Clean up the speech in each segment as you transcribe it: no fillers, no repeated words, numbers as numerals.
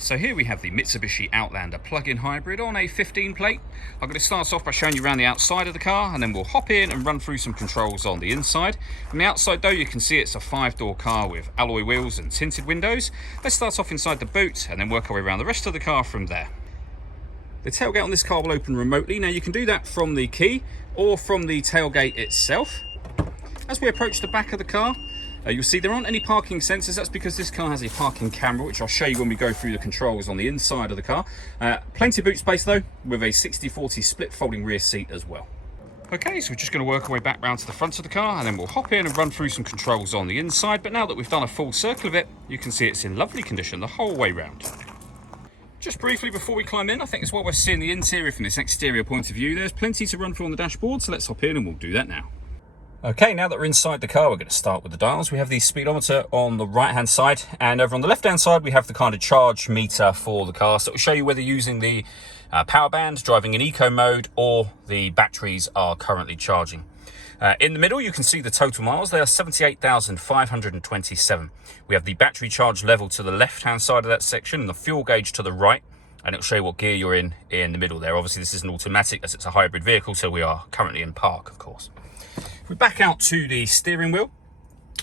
So here we have the Mitsubishi Outlander plug-in hybrid on a 15 plate. I'm going to start off by showing you around the outside of the car, and then we'll hop in and run through some controls on the inside. From the outside though, you can see it's a 5-door car with alloy wheels and tinted windows. Let's start off inside the boot and then work our way around the rest of the car from there. The tailgate on this car will open remotely. Now you can do that from the key or from the tailgate itself. As we approach the back of the car, you'll see there aren't any parking sensors. That's because this car has a parking camera, which I'll show you when we go through the controls on the inside of the car. Plenty of boot space though, with a 60/40 split folding rear seat as well. Okay, so we're just going to work our way back round to the front of the car, and then we'll hop in and run through some controls on the inside. But now that we've done a full circle of it, you can see it's in lovely condition the whole way round. Just briefly before we climb in, I think it's what we're seeing the interior from this exterior point of view. There's plenty to run through on the dashboard, so let's hop in and we'll do that now. Okay, now that we're inside the car, we're going to start with the dials. We have the speedometer on the right-hand side, and over on the left-hand side, we have the kind of charge meter for the car. So it will show you whether you're using the power band, driving in eco mode, or the batteries are currently charging. In the middle, you can see the total miles. They are 78,527. We have the battery charge level to the left-hand side of that section and the fuel gauge to the right, and it'll show you what gear you're in the middle there. Obviously, this is an automatic as it's a hybrid vehicle, so we are currently in park, of course. If we back out to the steering wheel,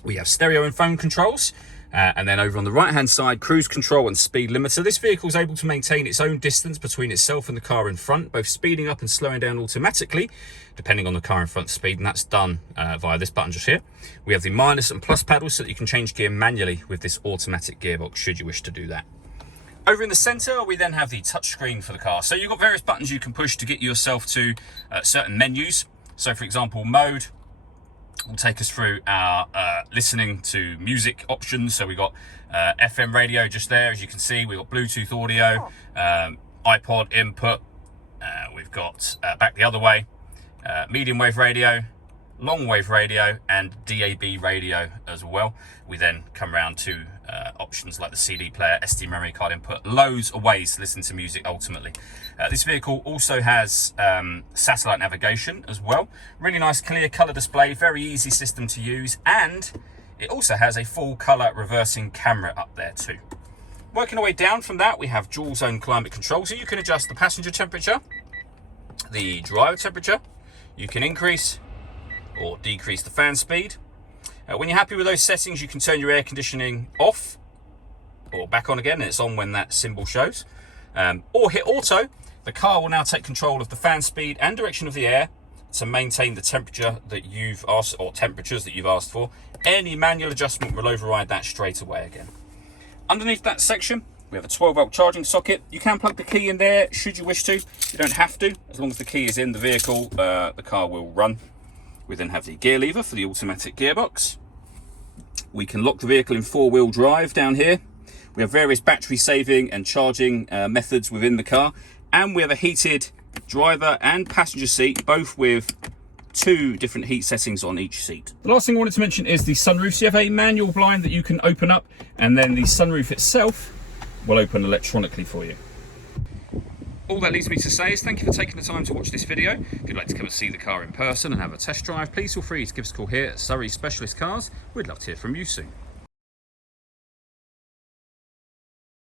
we have stereo and phone controls, and then over on the right-hand side, cruise control and speed limiter. This vehicle is able to maintain its own distance between itself and the car in front, both speeding up and slowing down automatically, depending on the car in front speed, and that's done via this button just here. We have the minus and plus paddles so that you can change gear manually with this automatic gearbox, should you wish to do that. Over in the center, we then have the touchscreen for the car. So you've got various buttons you can push to get yourself to certain menus. So for example, mode will take us through our listening to music options. So we've got FM radio just there, as you can see. We've got Bluetooth audio, iPod input. We've got back the other way, medium wave radio, long wave radio, and DAB radio as well. We then come around to options like the CD player, SD memory card input, loads of ways to listen to music ultimately. This vehicle also has satellite navigation as well. Really nice clear color display, very easy system to use, and it also has a full color reversing camera up there too. Working our way down from that, we have dual zone climate control, so you can adjust the passenger temperature, the driver temperature, you can increase or decrease the fan speed. When you're happy with those settings, you can turn your air conditioning off or back on again, and it's on when that symbol shows. Or hit auto. The car will now take control of the fan speed and direction of the air to maintain the temperature that you've asked, or temperatures that you've asked for. Any manual adjustment will override that straight away again. Underneath that section, we have a 12-volt charging socket. You can plug the key in there should you wish to. You don't have to. As long as the key is in the vehicle, the car will run. We then have the gear lever for the automatic gearbox. We can lock the vehicle in 4-wheel drive down here. We have various battery saving and charging methods within the car. And we have a heated driver and passenger seat, both with 2 different heat settings on each seat. The last thing I wanted to mention is the sunroof. So you have a manual blind that you can open up, and then the sunroof itself will open electronically for you. All that leaves me to say is thank you for taking the time to watch this video. If you'd like to come and see the car in person and have a test drive, please feel free to give us a call here at Surrey Specialist Cars. We'd love to hear from you soon.